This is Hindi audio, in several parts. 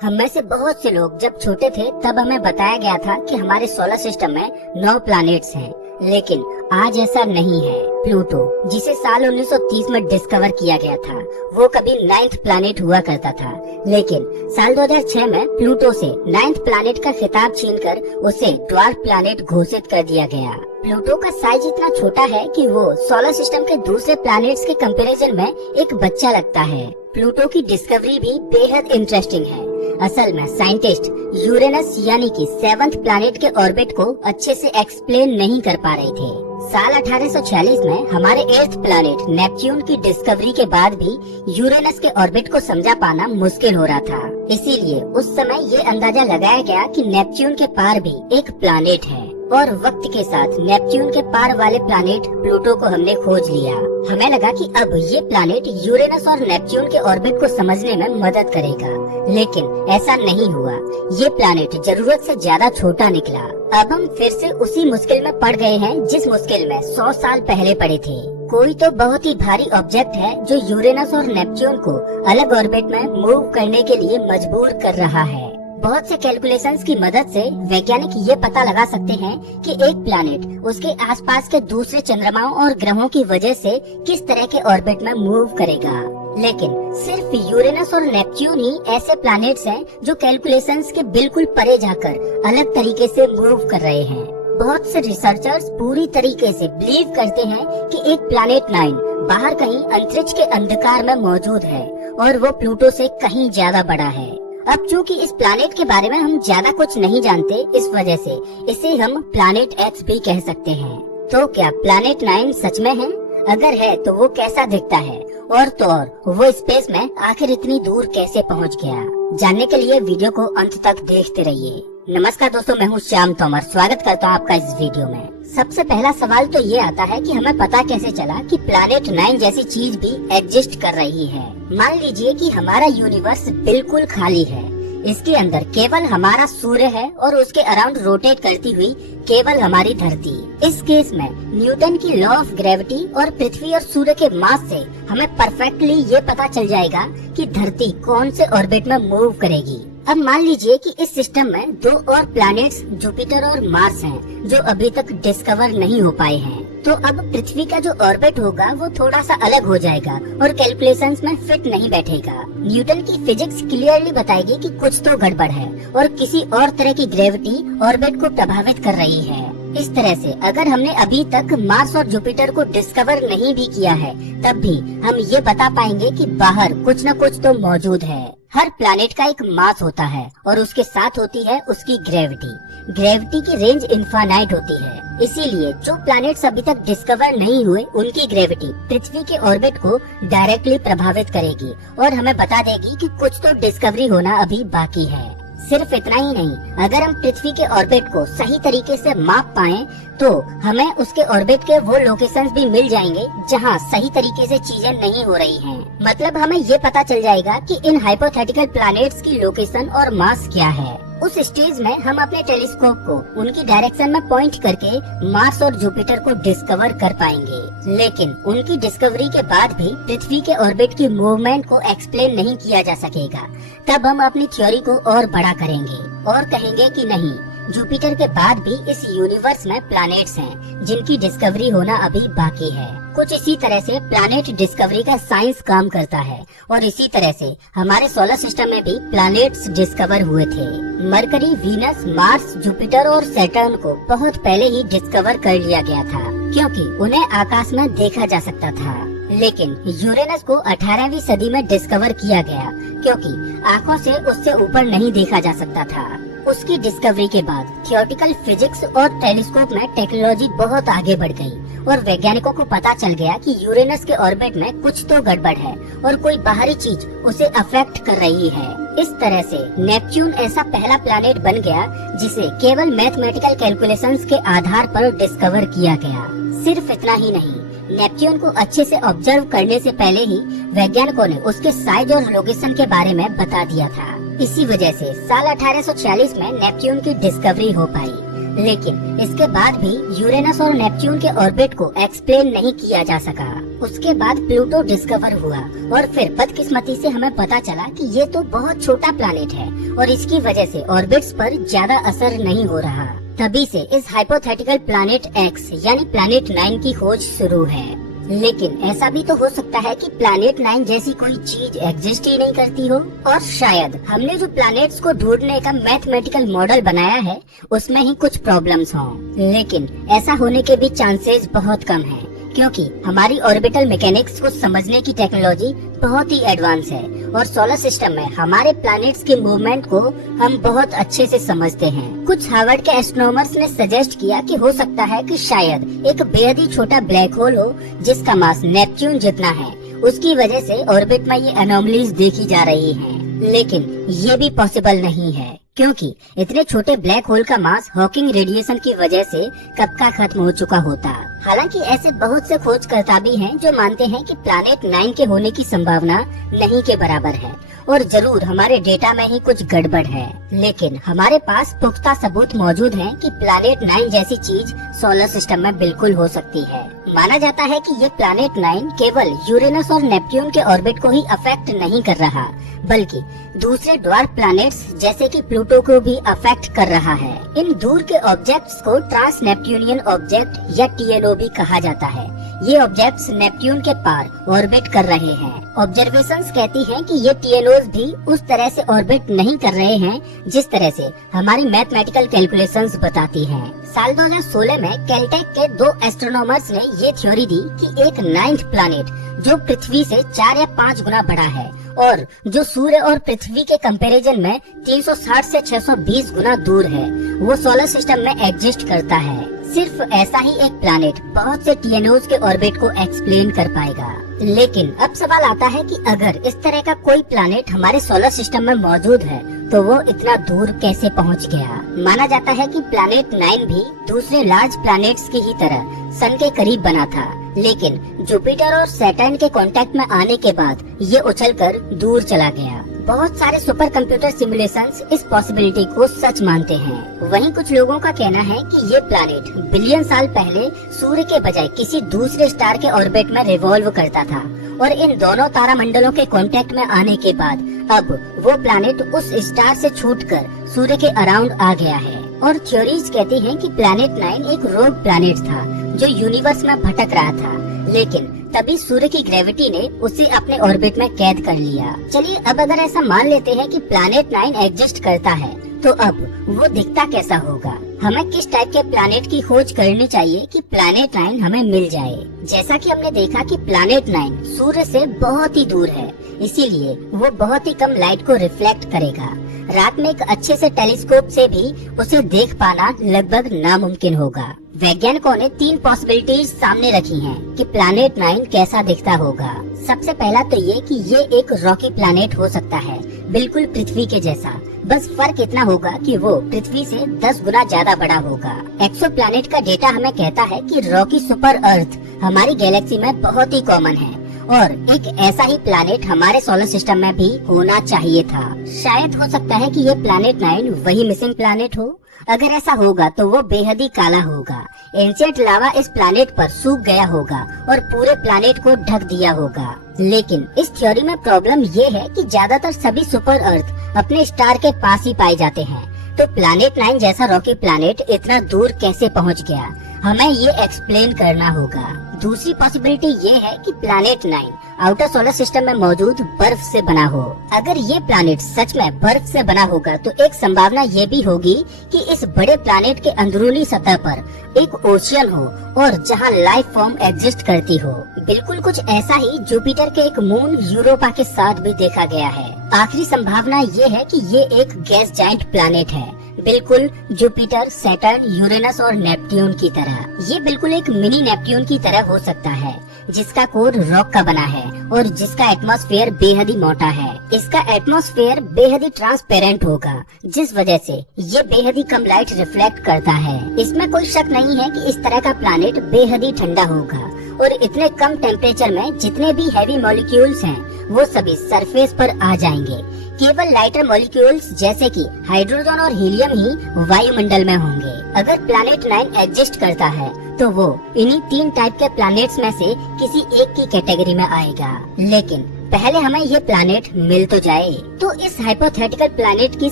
हम में से बहुत से लोग जब छोटे थे तब हमें बताया गया था कि हमारे सोलर सिस्टम में 9 प्लैनेट्स हैं, लेकिन आज ऐसा नहीं है। प्लूटो, जिसे साल 1930 में डिस्कवर किया गया था, वो कभी 9th प्लैनेट हुआ करता था, लेकिन साल 2006 में प्लूटो से 9th प्लैनेट का खिताब छीनकर उसे ड्वार्फ प्लैनेट घोषित कर दिया गया। प्लूटो का साइज इतना छोटा है कि वो सोलर सिस्टम के दूसरे प्लैनेट्स के कंपैरिजन में एक बच्चा लगता है। प्लूटो की डिस्कवरी भी बेहद इंटरेस्टिंग है। असल में साइंटिस्ट यूरेनस यानी कि 7th प्लैनेट के ऑर्बिट को अच्छे से एक्सप्लेन नहीं कर पा रहे थे। साल 1846 में हमारे 8th प्लैनेट नेपच्यून की डिस्कवरी के बाद भी यूरेनस के ऑर्बिट को समझा पाना मुश्किल हो रहा था। इसीलिए उस समय ये अंदाजा लगाया गया कि नेपच्यून के पार भी एक प्लैनेट है, और वक्त के साथ नेपच्यून के पार वाले प्लैनेट प्लूटो को हमने खोज लिया। हमें लगा कि अब ये प्लैनेट यूरेनस और नेपच्यून के ऑर्बिट को समझने में मदद करेगा, लेकिन ऐसा नहीं हुआ। ये प्लैनेट जरूरत से ज्यादा छोटा निकला। अब हम फिर से उसी मुश्किल में पड़ गए हैं जिस मुश्किल में 100 साल पहले पड़े थे। कोई तो बहुत ही भारी ऑब्जेक्ट है जो यूरेनस और नेपच्यून को अलग ऑर्बिट में मूव करने के लिए मजबूर कर रहा है। बहुत से कैलकुलेशंस की मदद से वैज्ञानिक ये पता लगा सकते हैं कि एक प्लैनेट उसके आसपास के दूसरे चंद्रमाओं और ग्रहों की वजह से किस तरह के ऑर्बिट में मूव करेगा। लेकिन सिर्फ यूरेनस और नेपच्यून ही ऐसे प्लैनेट्स हैं जो कैलकुलेशंस के बिल्कुल परे जाकर अलग तरीके से मूव कर रहे हैं। बहुत से रिसर्चर्स पूरी तरीके से बिलीव करते हैं कि एक प्लैनेट 9 बाहर कहीं अंतरिक्ष के अंधकार में मौजूद है और वो प्लूटो से कहीं ज्यादा बड़ा है। अब चूंकि इस प्लैनेट के बारे में हम ज्यादा कुछ नहीं जानते, इस वजह से इसे हम प्लैनेट एक्स भी कह सकते हैं। तो क्या प्लैनेट 9 सच में है? अगर है तो वो कैसा दिखता है, और तो और वो स्पेस में आखिर इतनी दूर कैसे पहुंच गया? जानने के लिए वीडियो को अंत तक देखते रहिए। नमस्कार दोस्तों, मैं हूं श्याम तोमर। स्वागत करता हूं आपका इस वीडियो में। सबसे पहला सवाल तो ये आता है कि हमें पता कैसे चला कि प्लैनेट 9 जैसी चीज भी एग्जिस्ट कर रही है। मान लीजिए कि हमारा यूनिवर्स बिल्कुल खाली है। इसके अंदर केवल हमारा सूर्य है और उसके अराउंड रोटेट करती हुई केवल हमारी धरती। इस केस में न्यूटन की लॉ ऑफ ग्रेविटी और पृथ्वी और सूर्य के मास से हमें परफेक्टली ये पता चल जाएगा कि धरती कौन से ऑर्बिट में मूव करेगी। अब मान लीजिए कि इस सिस्टम में 2 और प्लैनेट्स जुपिटर और मार्स हैं जो अभी तक डिस्कवर नहीं हो पाए हैं। तो अब पृथ्वी का जो ऑर्बिट होगा वो थोड़ा सा अलग हो जाएगा और कैलकुलेशंस में फिट नहीं बैठेगा। न्यूटन की फिजिक्स क्लियरली बताएगी कि कुछ तो गड़बड़ है और किसी और तरह की ग्रेविटी ऑर्बिट को प्रभावित कर रही है। इस तरह से अगर हमने अभी तक मार्स और जुपिटर को डिस्कवर नहीं भी किया है, तब भी हम ये बता पाएंगे कि बाहर कुछ न कुछ तो मौजूद है। हर प्लैनेट का एक मास होता है और उसके साथ होती है उसकी ग्रेविटी। ग्रेविटी की रेंज इनफाइनाइट होती है, इसीलिए जो प्लैनेट्स अभी तक डिस्कवर नहीं हुए उनकी ग्रेविटी पृथ्वी के ऑर्बिट को डायरेक्टली प्रभावित करेगी और हमें बता देगी कि कुछ तो डिस्कवरी होना अभी बाकी है। सिर्फ इतना ही नहीं, अगर हम पृथ्वी के ऑर्बिट को सही तरीके से माप पाएं, तो हमें उसके ऑर्बिट के वो लोकेशंस भी मिल जाएंगे जहां सही तरीके से चीजें नहीं हो रही हैं। मतलब हमें ये पता चल जाएगा कि इन हाइपोथेटिकल प्लैनेट्स की लोकेशन और मास क्या है। उस स्टेज में हम अपने टेलीस्कोप को उनकी डायरेक्शन में पॉइंट करके मार्स और जुपिटर को डिस्कवर कर पाएंगे। लेकिन उनकी डिस्कवरी के बाद भी पृथ्वी के ऑर्बिट की मूवमेंट को एक्सप्लेन नहीं किया जा सकेगा। तब हम अपनी थ्योरी को और बड़ा करेंगे और कहेंगे कि नहीं, जुपिटर के बाद भी इस यूनिवर्स में प्लैनेट्स हैं जिनकी डिस्कवरी होना अभी बाकी है। कुछ इसी तरह से प्लैनेट डिस्कवरी का साइंस काम करता है और इसी तरह से हमारे सोलर सिस्टम में भी प्लैनेट्स डिस्कवर हुए थे। मरकरी, वीनस, मार्स, जुपिटर और सैटर्न को बहुत पहले ही डिस्कवर कर लिया गया था, क्योंकि उन्हें आकाश में देखा जा सकता था। लेकिन यूरेनस को 18वीं सदी में डिस्कवर किया गया, क्योंकि आंखों से उससे ऊपर नहीं देखा जा सकता था। उसकी डिस्कवरी के बाद थियोरेटिकल फिजिक्स और टेलीस्कोप में टेक्नोलॉजी बहुत आगे बढ़ गई और वैज्ञानिकों को पता चल गया कि यूरेनस के ऑर्बिट में कुछ तो गड़बड़ है और कोई बाहरी चीज उसे अफेक्ट कर रही है। इस तरह से नेपच्यून ऐसा पहला प्लैनेट बन गया जिसे केवल मैथमेटिकल कैलकुलेशंस के आधार पर डिस्कवर किया गया। सिर्फ इतना ही नहीं, नेपच्यून को अच्छे से ऑब्जर्व करने से पहले ही वैज्ञानिकों ने उसके साइज और लोकेशन के बारे में बता दिया था। इसी वजह से साल 1846 में नेपच्यून की डिस्कवरी हो पाई। लेकिन इसके बाद भी यूरेनस और नेपच्यून के ऑर्बिट को एक्सप्लेन नहीं किया जा सका। उसके बाद प्लूटो डिस्कवर हुआ और फिर बदकिस्मती से हमें पता चला कि ये तो बहुत छोटा प्लैनेट है और इसकी वजह से ऑर्बिट्स पर ज्यादा असर नहीं हो रहा। तभी से इस हाइपोथेटिकल प्लैनेट एक्स यानी प्लैनेट 9 की खोज शुरू है। लेकिन ऐसा भी तो हो सकता है कि प्लैनेट 9 जैसी कोई चीज एग्जिस्ट ही नहीं करती हो, और शायद हमने जो प्लैनेट्स को ढूंढने का मैथमेटिकल मॉडल बनाया है उसमें ही कुछ प्रॉब्लम्स हों। लेकिन ऐसा होने के भी चांसेस बहुत कम हैं, क्योंकि हमारी ऑर्बिटल मैकेनिक्स को समझने की टेक्नोलॉजी बहुत ही एडवांस है और सोलर सिस्टम में हमारे प्लैनेट्स के मूवमेंट को हम बहुत अच्छे से समझते हैं। कुछ हार्वर्ड के एस्ट्रोनॉमर्स ने सजेस्ट किया कि हो सकता है कि शायद एक बेहद ही छोटा ब्लैक होल हो जिसका मास नेपच्यून जितना है, उसकी वजह से ऑर्बिट में ये एनोमलीज देखी जा रही हैं। लेकिन ये भी पॉसिबल नहीं है, क्योंकि इतने छोटे ब्लैक होल का मास हॉकिंग रेडिएशन की वजह से कब का खत्म हो चुका होता। हालांकि ऐसे बहुत से खोजकर्ता भी हैं जो मानते हैं कि प्लैनेट 9 के होने की संभावना नहीं के बराबर है और जरूर हमारे डेटा में ही कुछ गड़बड़ है। लेकिन हमारे पास पुख्ता सबूत मौजूद हैं कि प्लैनेट 9 जैसी चीज सोलर सिस्टम में बिल्कुल हो सकती है। माना जाता है कि ये प्लैनेट 9 केवल यूरेनस और नेपच्यून के ऑर्बिट को ही अफेक्ट नहीं कर रहा, बल्कि दूसरे ड्वार्फ प्लैनेट्स जैसे कि प्लूटो को भी अफेक्ट कर रहा है। इन दूर के ऑब्जेक्ट्स को ट्रांस नेपट्यूनियन ऑब्जेक्ट या TNO भी कहा जाता है। ये ऑब्जेक्ट्स नेपच्यून के पार ऑर्बिट कर रहे हैं। ऑब्जर्वेशंस कहती हैं कि ये TNOs भी उस तरह से ऑर्बिट नहीं कर रहे हैं जिस तरह से हमारी मैथमेटिकल कैलकुलेशंस बताती हैं। साल 2016 में कैलटेक के 2 एस्ट्रोनॉमर्स ने ये थ्योरी दी कि एक 9th प्लैनेट जो पृथ्वी से 4 या 5 गुना बड़ा है और जो सूर्य और पृथ्वी के कंपैरिजन में 360 से 620 गुना दूर है, वो सोलर सिस्टम में एग्जिस्ट करता है। सिर्फ ऐसा ही एक प्लैनेट बहुत से TNOs के ऑर्बिट को एक्सप्लेन कर पाएगा। लेकिन अब सवाल आता है कि अगर इस तरह का कोई प्लैनेट हमारे सोलर सिस्टम में मौजूद है तो वो इतना दूर कैसे पहुंच गया। माना जाता है कि प्लैनेट 9 भी दूसरे लार्ज प्लैनेट्स की ही तरह सन के करीब बना था, लेकिन जुपिटर और सैटर्न के कांटेक्ट में आने के बाद ये उछलकर दूर चला गया। बहुत सारे सुपर कंप्यूटर सिमुलेशंस इस पॉसिबिलिटी को सच मानते हैं। वहीं कुछ लोगों का कहना है कि ये प्लैनेट बिलियन साल पहले सूर्य के बजाय किसी दूसरे स्टार के ऑर्बिट में रिवॉल्व करता था और इन दोनों तारामंडलों के कांटेक्ट में आने के बाद अब वो प्लैनेट उस स्टार से छूटकर सूर्य के अराउंड आ गया है। और थ्योरीज कहती हैं कि प्लैनेट 9 एक रोग प्लैनेट था जो यूनिवर्स में भटक रहा था, लेकिन तभी सूर्य की ग्रेविटी ने उसे अपने ऑर्बिट में कैद कर लिया। चलिए अब अगर ऐसा मान लेते हैं कि प्लैनेट 9 एग्जिस्ट करता है तो अब वो दिखता कैसा होगा। हमें किस टाइप के प्लैनेट की खोज करनी चाहिए कि प्लैनेट 9 हमें मिल जाए। जैसा कि हमने देखा कि प्लैनेट 9 सूर्य से बहुत ही दूर है, इसीलिए वो बहुत ही कम लाइट को रिफ्लेक्ट करेगा। रात में एक अच्छे से टेलीस्कोप से भी उसे देख पाना लगभग नामुमकिन होगा। वैज्ञानिकों ने 3 पॉसिबिलिटीज सामने रखी हैं कि प्लैनेट 9 कैसा दिखता होगा। सबसे पहला तो ये कि ये एक रॉकी प्लैनेट हो सकता है, बिल्कुल पृथ्वी के जैसा, बस फर्क इतना होगा कि वो पृथ्वी से 10 गुना ज्यादा बड़ा होगा। एक्सोप्लैनेट का डेटा हमें कहता है कि रॉकी सुपर अर्थ हमारी गैलेक्सी में बहुत ही कॉमन है और एक ऐसा ही प्लैनेट हमारे सोलर सिस्टम में भी होना चाहिए था। शायद हो सकता है कि ये प्लैनेट 9 वही मिसिंग प्लैनेट हो। अगर ऐसा होगा तो वो बेहद ही काला होगा। एंशिएंट लावा इस प्लैनेट पर सूख गया होगा और पूरे प्लैनेट को ढक दिया होगा। लेकिन इस थ्योरी में प्रॉब्लम ये है कि ज्यादातर सभी सुपर अर्थ अपने स्टार के पास ही पाए जाते हैं, तो प्लैनेट 9 जैसा रॉकी प्लैनेट इतना दूर कैसे पहुंच गया, हमें ये एक्सप्लेन करना होगा। दूसरी पॉसिबिलिटी ये है कि प्लैनेट 9 आउटर सोलर सिस्टम में मौजूद बर्फ से बना हो। अगर ये प्लैनेट सच में बर्फ से बना होगा तो एक संभावना ये भी होगी कि इस बड़े प्लैनेट के अंदरूनी सतह पर एक ओशियन हो और जहाँ लाइफ फॉर्म एग्जिस्ट करती हो। बिल्कुल कुछ ऐसा ही जुपिटर के एक मून यूरोपा के साथ भी देखा गया है। आखिरी संभावना ये है कि ये एक गैस जाइंट प्लैनेट है, बिल्कुल जुपिटर, सैटर्न, यूरेनस और नेपट्यून की तरह। ये बिल्कुल एक मिनी नेपट्यून की तरह हो सकता है, जिसका कोर रॉक का बना है और जिसका एटमॉस्फेयर बेहद ही मोटा है। इसका एटमॉस्फेयर बेहद ही ट्रांसपेरेंट होगा, जिस वजह से ये बेहद ही कम लाइट रिफ्लेक्ट करता है। इसमें कोई शक नहीं है कि इस तरह का प्लैनेट बेहद ही ठंडा होगा और इतने कम टेम्परेचर में जितने भी हैवी मॉलिक्यूल्स हैं वो सभी सरफेस पर आ जाएंगे। केवल लाइटर मॉलिक्यूल्स जैसे कि हाइड्रोजन और हीलियम ही वायुमंडल में होंगे। अगर प्लैनेट 9 एग्जिस्ट करता है तो वो इन्हीं 3 टाइप के प्लैनेट्स में से किसी एक की कैटेगरी में आएगा। लेकिन पहले हमें ये प्लैनेट मिल तो जाए। तो इस हाइपोथेटिकल प्लैनेट की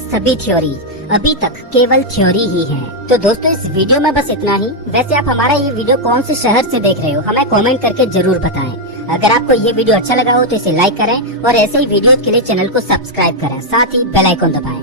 सभी थ्योरी अभी तक केवल थ्योरी ही हैं। तो दोस्तों इस वीडियो में बस इतना ही। वैसे आप हमारा ये वीडियो कौन से शहर से देख रहे हो हमें कमेंट करके जरूर बताएं। अगर आपको ये वीडियो अच्छा लगा हो तो इसे लाइक करें और ऐसे ही वीडियो के लिए चैनल को सब्सक्राइब करें, साथ ही बेल आइकन दबाएं।